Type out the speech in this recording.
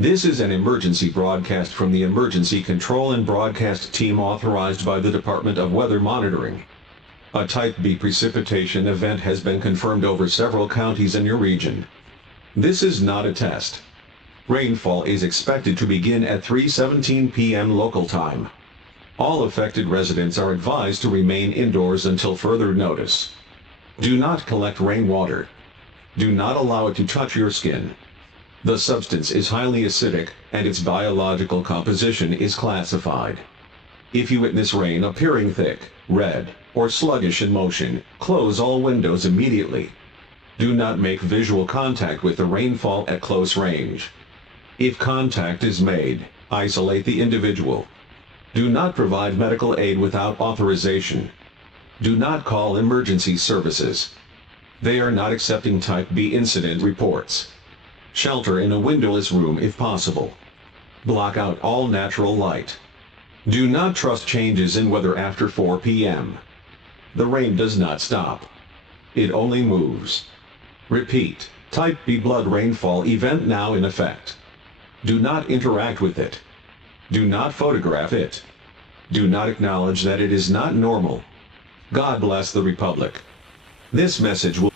This is an emergency broadcast from the Emergency Control and Broadcast Team authorized by the Department of Weather Monitoring. A Type B precipitation event has been confirmed over several counties in your region. This is not a test. Rainfall is expected to begin at 3:17 p.m. local time. All affected residents are advised to remain indoors until further notice. Do not collect rainwater. Do not allow it to touch your skin. The substance is highly acidic, and its biological composition is classified. If you witness rain appearing thick, red, or sluggish in motion, close all windows immediately. Do not make visual contact with the rainfall at close range. If contact is made, isolate the individual. Do not provide medical aid without authorization. Do not call emergency services. They are not accepting Type B incident reports. Shelter in a windowless room if possible. Block out all natural light. Do not trust changes in weather after 4 p.m. The rain does not stop. It only moves. Repeat, Type B blood rainfall event now in effect. Do not interact with it. Do not photograph it. Do not acknowledge that it is not normal. God bless the Republic. This message will